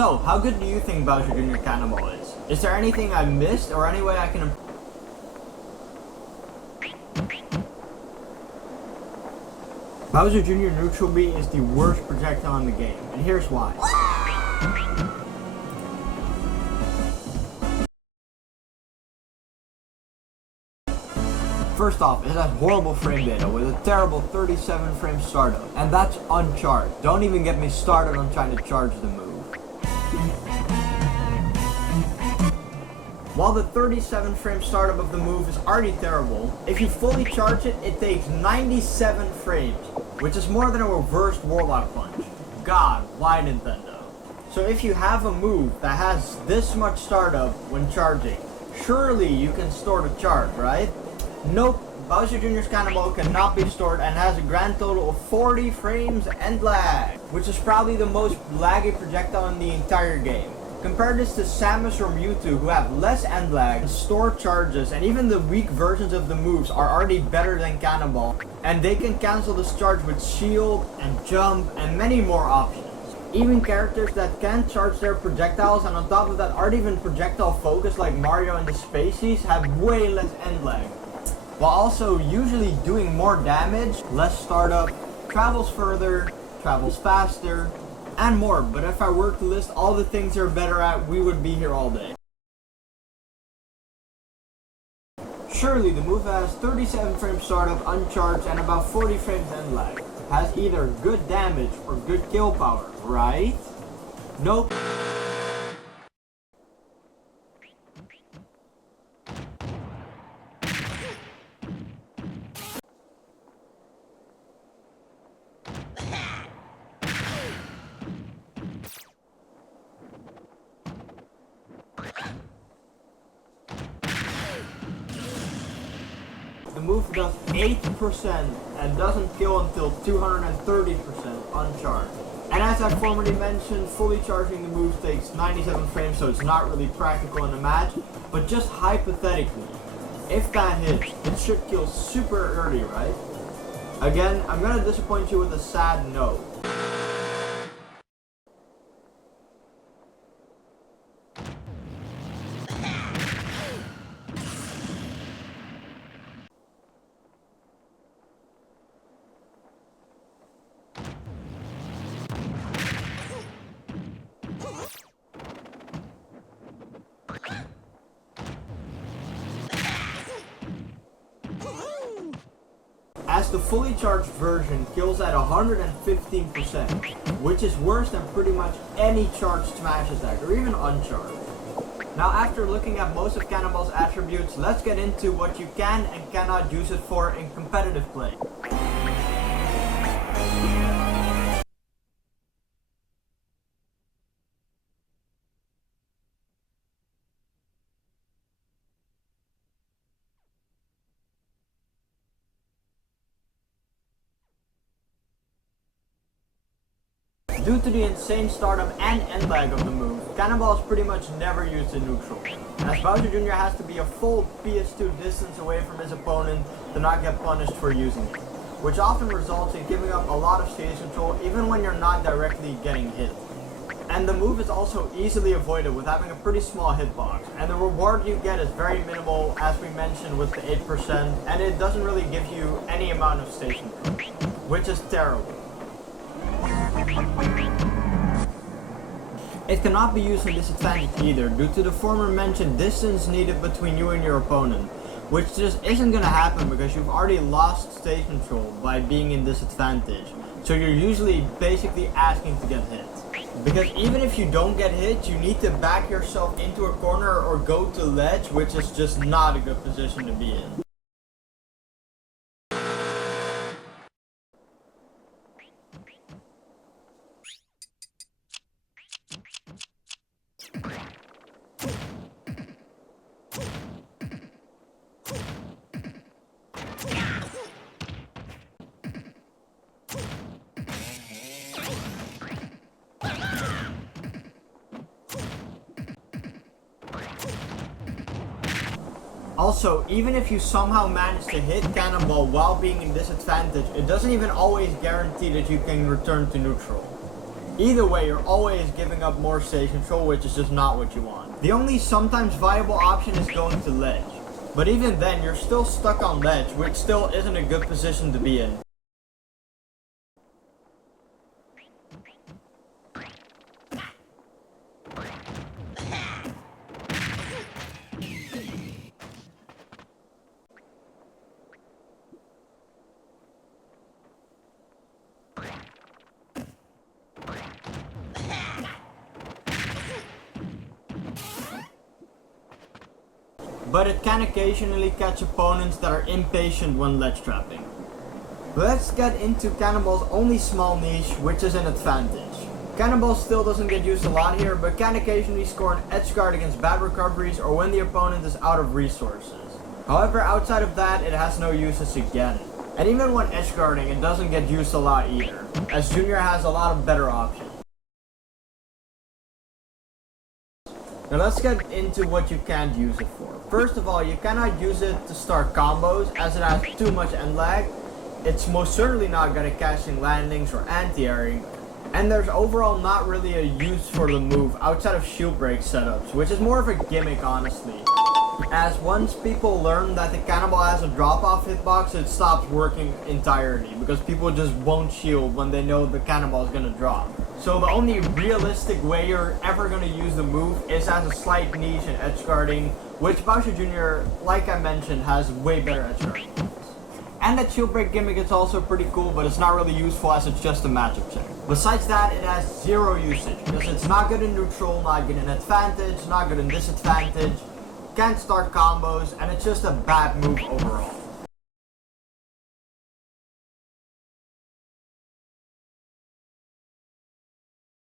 So, how good do you think Bowser Jr. Cannonball is? Is there anything I missed or any way I can improve? Bowser Jr. Neutral B is the worst projectile in the game, and here's why. First off, it has horrible frame data with a terrible 37 frame startup, and that's uncharged. Don't even get me started on trying to charge the move. While the 37 frame startup of the move is already terrible, if you fully charge it, it takes 97 frames, which is more than a reversed Warlock Punch. God, why Nintendo? So if you have a move that has this much startup when charging, surely you can store the charge, right? Nope, Bowser Jr.'s Cannonball cannot be stored and has a grand total of 40 frames and lag, which is probably the most laggy projectile in the entire game. Compare this to Samus or Mewtwo, who have less end lag, store charges, and even the weak versions of the moves are already better than Cannonball, and they can cancel this charge with shield and jump and many more options. Even characters that can't charge their projectiles and on top of that aren't even projectile focused like Mario and the Spaceys have way less end lag, while also usually doing more damage, less startup, travels further, travels faster, and more. But if I were to list all the things they're better at, we would be here all day. Surely the move has 37 frames startup uncharged and about 40 frames end lag. Has either good damage or good kill power, right? Nope. The move does 8% and doesn't kill until 230% uncharged. And as I formerly mentioned, fully charging the move takes 97 frames, so it's not really practical in a match. But just hypothetically, if that hits, it should kill super early, right? Again, I'm gonna disappoint you with a sad no. As the fully charged version kills at 115%, which is worse than pretty much any charged smash attack, or even uncharged. Now after looking at most of Cannonball's attributes, let's get into what you can and cannot use it for in competitive play. Due to the insane startup and end lag of the move, Cannonball is pretty much never used in neutral, as Bowser Jr. has to be a full PS2 distance away from his opponent to not get punished for using it, which often results in giving up a lot of stage control even when you're not directly getting hit. And the move is also easily avoided with having a pretty small hitbox, and the reward you get is very minimal, as we mentioned with the 8%, and it doesn't really give you any amount of stage control, which is terrible. It cannot be used in disadvantage either, due to the former mentioned distance needed between you and your opponent, which just isn't gonna happen because you've already lost stage control by being in disadvantage, so you're usually basically asking to get hit. Because even if you don't get hit, you need to back yourself into a corner or go to ledge, which is just not a good position to be in. Also, even if you somehow manage to hit Cannonball while being in disadvantage, it doesn't even always guarantee that you can return to neutral. Either way, you're always giving up more stage control, which is just not what you want. The only sometimes viable option is going to ledge. But even then, you're still stuck on ledge, which still isn't a good position to be in. But it can occasionally catch opponents that are impatient when ledge trapping. Let's get into Cannonball's only small niche, which is an advantage. Cannonball still doesn't get used a lot here, but can occasionally score an edge guard against bad recoveries or when the opponent is out of resources. However, outside of that, it has no uses again. And even when edge guarding, it doesn't get used a lot either, as Junior has a lot of better options. Now let's get into what you can't use it for. First of all, you cannot use it to start combos as it has too much end lag. It's most certainly not good at catching landings or anti-airing. And there's overall not really a use for the move outside of shield break setups, which is more of a gimmick honestly. As once people learn that the Cannonball has a drop-off hitbox, it stops working entirely because people just won't shield when they know the Cannonball is gonna drop. So the only realistic way you're ever going to use the move is as a slight niche in edge guarding, which Bowser Jr., like I mentioned, has way better edge guarding. And that shield break gimmick is also pretty cool, but it's not really useful as it's just a matchup check. Besides that, it has zero usage, because it's not good in neutral, not good in advantage, not good in disadvantage, can't start combos, and it's just a bad move overall.